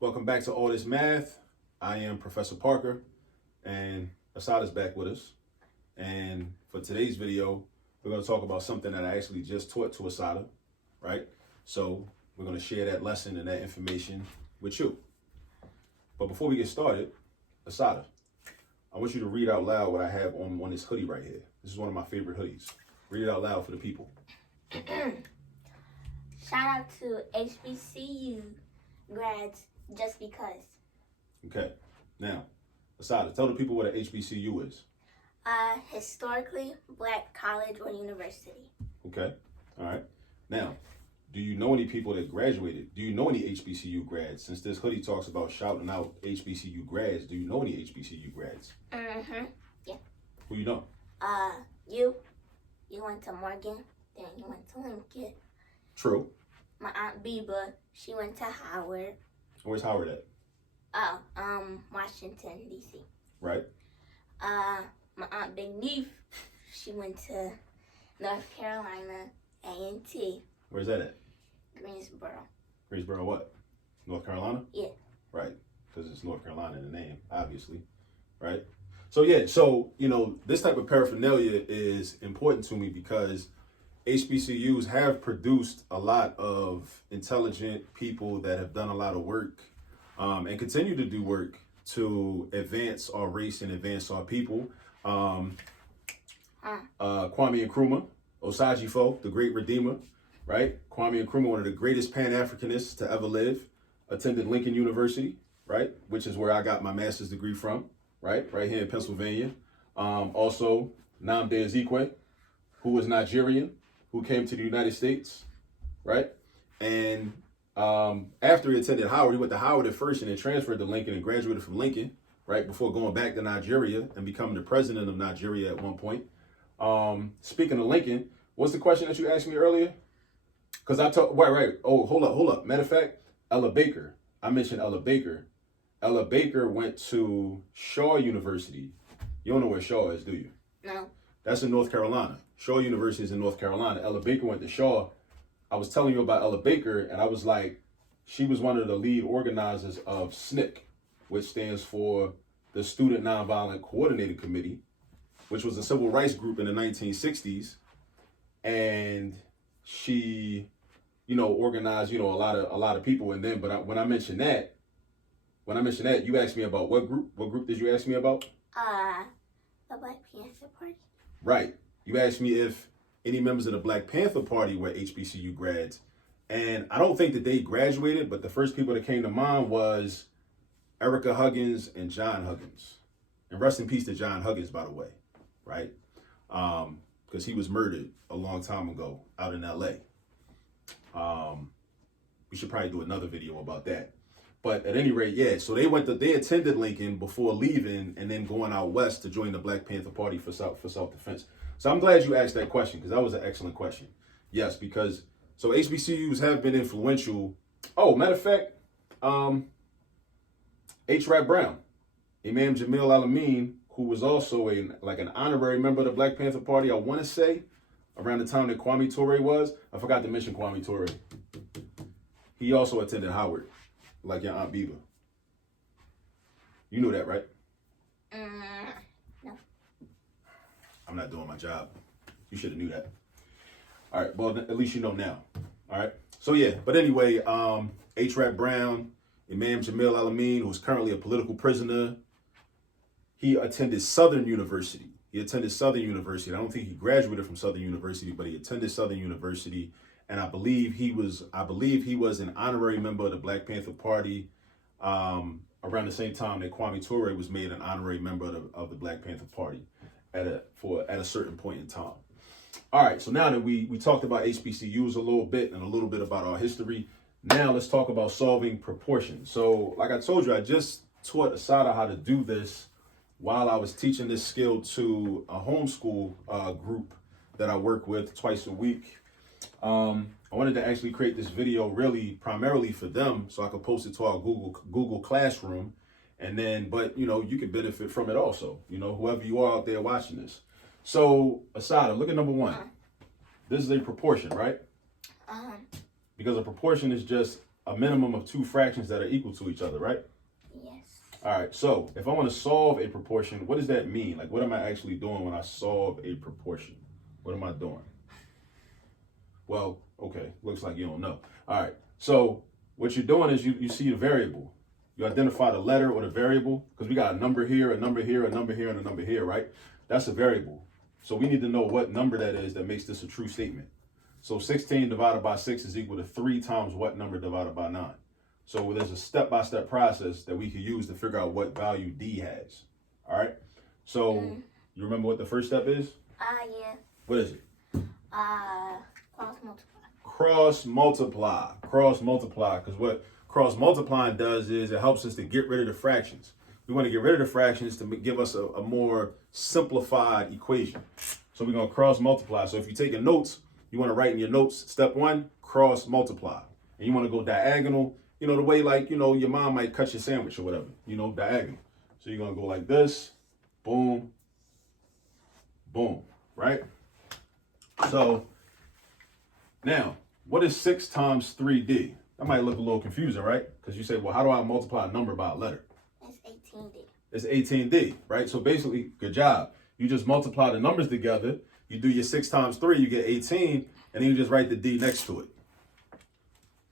Welcome back to All This Math. I am Professor Parker, and Assata's back with us. And for today's video, we're going to talk about something that I actually just taught to Assata, right? So we're going to share that lesson and that information with you. But before we get started, Assata, I want you to read out loud what I have on this hoodie right here. This is one of my favorite hoodies. Read it out loud for the people. Shout out to HBCU grads just because. Okay. Now, Assata, tell the people what an HBCU is. Historically black college or university. Okay. All right. Now, do you know any people that graduated? Do you know any HBCU grads? Since this hoodie talks about shouting out HBCU grads, do you know any HBCU grads? Yeah. Who you know? You went to Morgan, then you went to Lincoln. True. My Aunt Biba, she went to Howard. Where's Howard at? Washington, D.C. Right. My Aunt Big Neef, she went to North Carolina, A&T. Where's that at? Greensboro. Greensboro what? North Carolina? Yeah. Right. Because it's North Carolina in the name, obviously. Right? So, this type of paraphernalia is important to me because HBCUs have produced a lot of intelligent people that have done a lot of work and continue to do work to advance our race and advance our people. Kwame Nkrumah, Osajifo, the great redeemer, right? Kwame Nkrumah, one of the greatest Pan-Africanists to ever live, attended Lincoln University, right? Which is where I got my master's degree from, right here in Pennsylvania. Also, Nnamdi Azikiwe, who was Nigerian, who came to the United States, right? And after he attended Howard, he went to Howard at first and then transferred to Lincoln and graduated from Lincoln, right? Before going back to Nigeria and becoming the president of Nigeria at one point. Speaking of Lincoln, what's the question that you asked me earlier? Because I talked, right. Oh, hold up. Matter of fact, Ella Baker. I mentioned Ella Baker. Ella Baker went to Shaw University. You don't know where Shaw is, do you? No. That's in North Carolina. Shaw University is in North Carolina. Ella Baker went to Shaw. I was telling you about Ella Baker, and I was like, she was one of the lead organizers of SNCC, which stands for the Student Nonviolent Coordinating Committee, which was a civil rights group in the 1960s. And she, organized, a lot of people. And then, when I mentioned that, you asked me about what group? What group did you ask me about? The Black Panther Party. Right. You asked me if any members of the Black Panther Party were HBCU grads. And I don't think that they graduated, but the first people that came to mind was Erica Huggins and John Huggins. And rest in peace to John Huggins, by the way, right? Because he was murdered a long time ago out in LA. We should probably do another video about that. But at any rate, yeah, so they attended Lincoln before leaving and then going out west to join the Black Panther Party for self-defense. So I'm glad you asked that question because that was an excellent question. Yes, because so HBCUs have been influential. Oh, matter of fact, H. Rap Brown, Imam Jamil Al-Amin, who was also an honorary member of the Black Panther Party, I want to say, around the time that Kwame Ture was. I forgot to mention Kwame Ture. He also attended Howard, like your Aunt Biba. You knew that, right? No. I'm not doing my job. You should have knew that. All right, well, at least you know now. All right. So, yeah, but anyway, H. Rap Brown, Imam Jamil Al-Amin, who is currently a political prisoner, he attended Southern University. I don't think he graduated from Southern University, but he attended Southern University. And I believe he was an honorary member of the Black Panther Party around the same time that Kwame Ture was made an honorary member of the Black Panther Party at a certain point in time. All right, so now that we talked about HBCUs a little bit and a little bit about our history, now let's talk about solving proportions. So like I told you, I just taught Assata how to do this while I was teaching this skill to a homeschool group that I work with twice a week. I wanted to actually create this video really primarily for them so I could post it to our Google Classroom. And then, but you can benefit from it also, whoever you are out there watching this. So Assata, look at number one. This is a proportion, right? Because a proportion is just a minimum of 2 fractions that are equal to each other, right? Yes. All right, so if I want to solve a proportion, what does that mean? Like, what am I actually doing when I solve a proportion? What am I doing? Well, okay, looks like you don't know. All right, so what you're doing is you see a variable. You identify the letter or the variable, because we got a number here, a number here, a number here, and a number here, right? That's a variable. So we need to know what number that is that makes this a true statement. So 16 divided by 6 is equal to 3 times what number divided by 9? So there's a step-by-step process that we could use to figure out what value D has. All right? So you remember what the first step is? Yeah. What is it? Cross multiply. Cross multiply. Cross multiply. Because what cross multiplying does is it helps us to get rid of the fractions. We want to get rid of the fractions to give us a more simplified equation. So we're going to cross multiply. So if you're taking notes, you want to write in your notes, step 1, cross multiply. And you want to go diagonal, you know, the way like, you know, your mom might cut your sandwich or whatever, you know, diagonal. So you're going to go like this, boom, boom, right? So now, what is 6 times 3D? That might look a little confusing, right? Because you say, well, how do I multiply a number by a letter? That's 18D. It's 18D, right? So basically, good job. You just multiply the numbers together. You do your 6 times 3, you get 18, and then you just write the D next to it.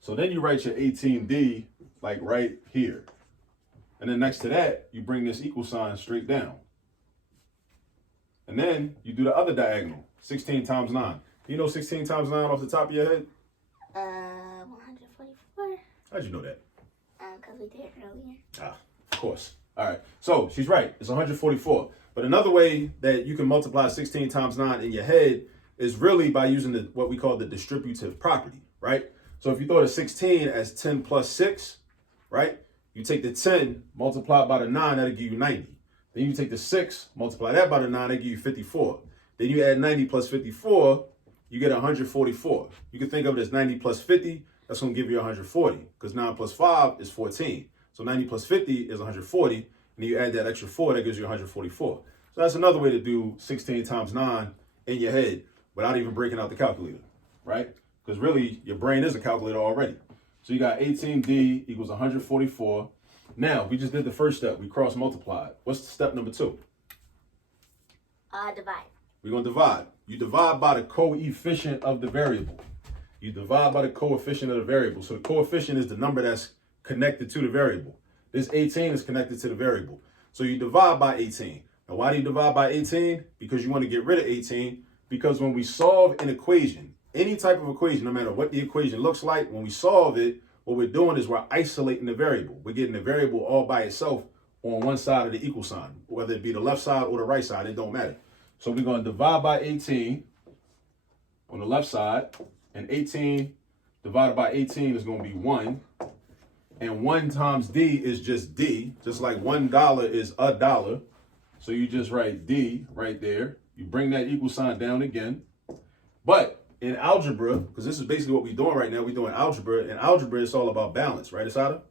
So then you write your 18D like right here. And then next to that, you bring this equal sign straight down. And then you do the other diagonal, 16 times 9. You know 16 times 9 off the top of your head? 144. How'd you know that? Because we did it earlier. Of course. All right. So she's right. It's 144. But another way that you can multiply 16 times 9 in your head is really by using what we call the distributive property, right? So if you thought of 16 as 10 plus 6, right? You take the 10, multiply by the 9, that'll give you 90. Then you take the 6, multiply that by the 9, that'll give you 54. Then you add 90 plus 54, you get 144. You can think of it as 90 plus 50, that's going to give you 140, because 9 plus 5 is 14. So 90 plus 50 is 140, and then you add that extra 4, that gives you 144. So that's another way to do 16 times 9 in your head without even breaking out the calculator, right? Because really, your brain is a calculator already. So you got 18D equals 144. Now, we just did the first step. We cross multiplied. What's step number 2? Divide. We're going to divide. You divide by the coefficient of the variable. You divide by the coefficient of the variable. So the coefficient is the number that's connected to the variable. This 18 is connected to the variable. So you divide by 18. Now, why do you divide by 18? Because you want to get rid of 18. Because when we solve an equation, any type of equation, no matter what the equation looks like, when we solve it, what we're doing is we're isolating the variable. We're getting the variable all by itself on one side of the equal sign, whether it be the left side or the right side, it don't matter. So we're going to divide by 18 on the left side, and 18 divided by 18 is going to be 1. And 1 times D is just D, just like $1 is a dollar. So you just write D right there. You bring that equal sign down again. But in algebra, because this is basically what we're doing right now, we're doing algebra. In algebra, it's all about balance, right, Assata?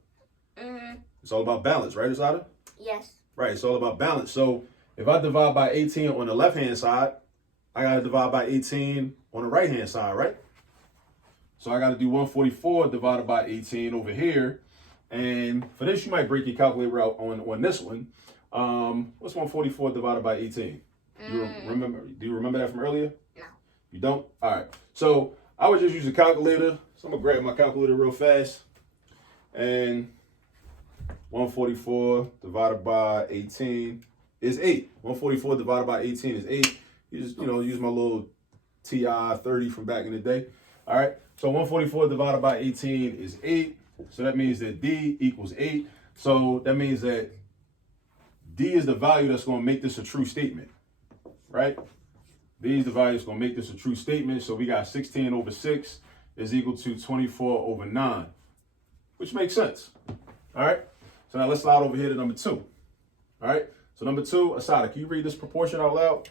It's all about balance, right, Assata? Yes. Right, it's all about balance. So if I divide by 18 on the left-hand side, I got to divide by 18 on the right-hand side, right? So I got to do 144 divided by 18 over here. And for this, you might break your calculator out on this one. What's 144 divided by 18? Do you remember that from earlier? No. You don't? All right. So I would just use a calculator. So I'm going to grab my calculator real fast. And 144 divided by 18 is 8. 144 divided by 18 is 8. You just, use my little TI 30 from back in the day. All right. So 144 divided by 18 is 8. So that means that D equals 8. So that means that D is the value that's going to make this a true statement, right? D is the value that's going to make this a true statement. So we got 16 over 6 is equal to 24 over 9, which makes sense. All right. So now let's slide over here to number 2. All right. So number 2, Assata, can you read this proportion out loud?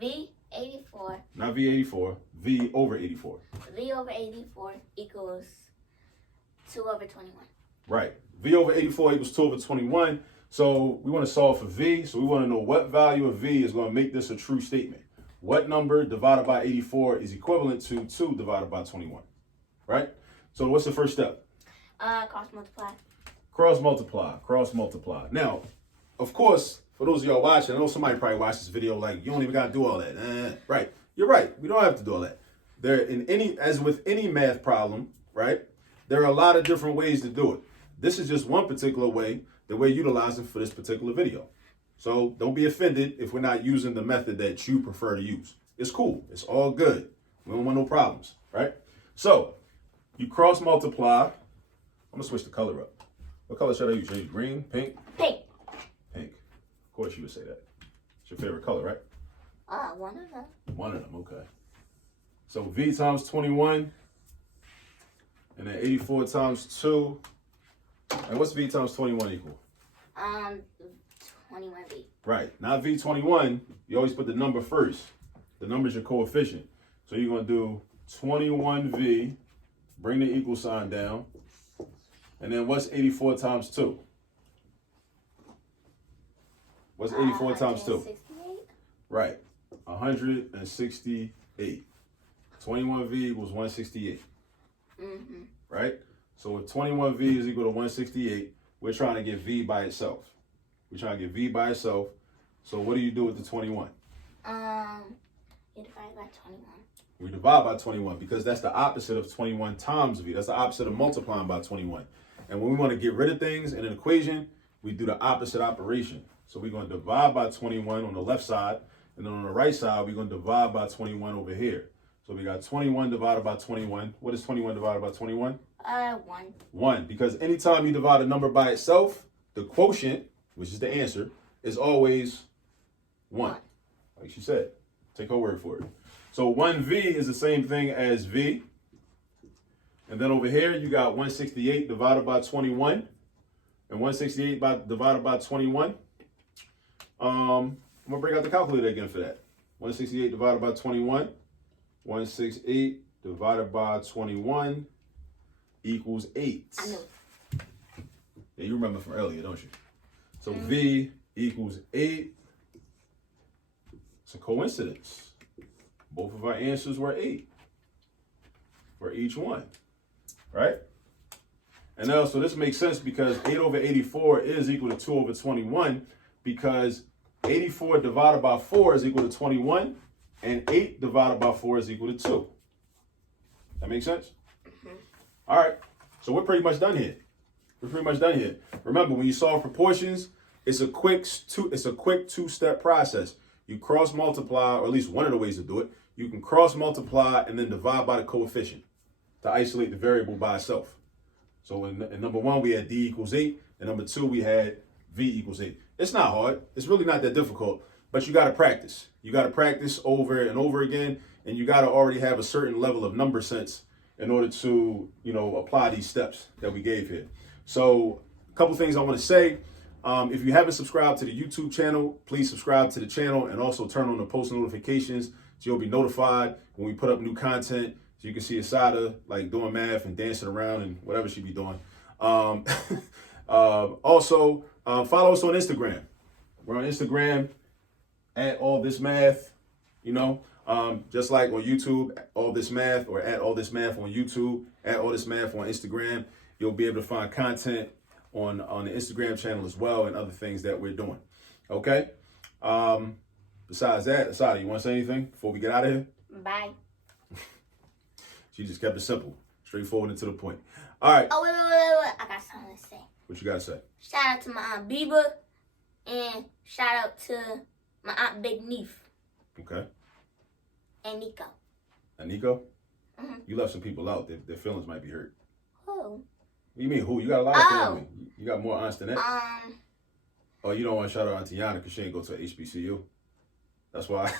V84. Not V84, V over 84. V over 84 equals 2 over 21. Right. V over 84 equals 2 over 21. So we want to solve for V. So we want to know what value of V is going to make this a true statement. What number divided by 84 is equivalent to 2 divided by 21, right? So what's the first step? Cross multiply. Cross multiply. Cross multiply. Now, of course, for those of y'all watching, I know somebody probably watched this video like, you don't even got to do all that. Right. You're right. We don't have to do all that. As with any math problem, right, there are a lot of different ways to do it. This is just one particular way that we're utilizing for this particular video. So don't be offended if we're not using the method that you prefer to use. It's cool. It's all good. We don't want no problems, right? So you cross multiply. I'm going to switch the color up. What color should I use? Should I use green, pink? Pink. Pink. Of course you would say that. It's your favorite color, right? One of them. One of them, okay. So V times 21, and then 84 times 2. And what's V times 21 equal? 21V. Right. Not V21, you always put the number first. The number's your coefficient. So you're going to do 21V, bring the equal sign down. And then what's 84 times 2? What's 84 times 2? 168. Right. 168. 21V equals 168. Mm-hmm. Right? So if 21V is equal to 168, we're trying to get V by itself. We're trying to get V by itself. So what do you do with the 21? You divide by 21. We divide by 21 because that's the opposite of 21 times V. That's the opposite of multiplying by 21. And when we want to get rid of things in an equation, we do the opposite operation. So we're going to divide by 21 on the left side. And then on the right side, we're going to divide by 21 over here. So we got 21 divided by 21. What is 21 divided by 21? 1. 1. Because anytime you divide a number by itself, the quotient, which is the answer, is always 1. Like she said. Take her word for it. So 1V is the same thing as V. And then over here, you got 168 divided by 21. And 168 divided by 21. I'm going to bring out the calculator again for that. 168 divided by 21. 168 divided by 21 equals 8. I know. Yeah, you remember from earlier, don't you? So V equals 8. It's a coincidence. Both of our answers were 8 for each one, right? And now, so this makes sense because 8 over 84 is equal to 2 over 21 because 84 divided by 4 is equal to 21 and 8 divided by 4 is equal to 2. That makes sense? Mm-hmm. All right. So we're pretty much done here. Remember, when you solve proportions, it's a quick two-step process. You cross multiply, or at least one of the ways to do it. You can cross multiply and then divide by the coefficient to isolate the variable by itself. So in number 1, we had D equals 8. And number 2, we had V equals 8. It's not hard. It's really not that difficult. But you got to practice. You got to practice over and over again. And you got to already have a certain level of number sense in order to, apply these steps that we gave here. So a couple things I want to say. If you haven't subscribed to the YouTube channel, please subscribe to the channel and also turn on the post notifications so you'll be notified when we put up new content. So you can see Assata like doing math and dancing around and whatever she be doing. Also, follow us on Instagram. We're on Instagram at All This Math, just like on YouTube, All This Math, or at All This Math on YouTube, at All This Math on Instagram. You'll be able to find content on the Instagram channel as well and other things that we're doing. Okay? Besides that, Assata, you want to say anything before we get out of here? Bye. She just kept it simple, straightforward and to the point. All right. Oh, wait. I got something to say. What you got to say? Shout out to my Aunt Biba and shout out to my Aunt Big Neef. Okay. And Nico. And Nico? Mm-hmm. You left some people out. Their feelings might be hurt. Who? What do you mean who? You got a lot of family. You got more aunts than that? Oh, you don't want to shout out Auntie Yana because she ain't go to HBCU? That's why.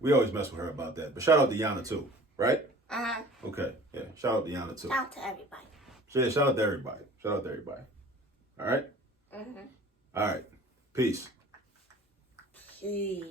We always mess with her about that. But shout out to Yana too, right? Uh-huh. Okay, yeah. Shout out to Yana too. Shout out to everybody. Yeah, shout out to everybody. Shout out to everybody. All right? Mm-hmm. All right. Peace. Peace.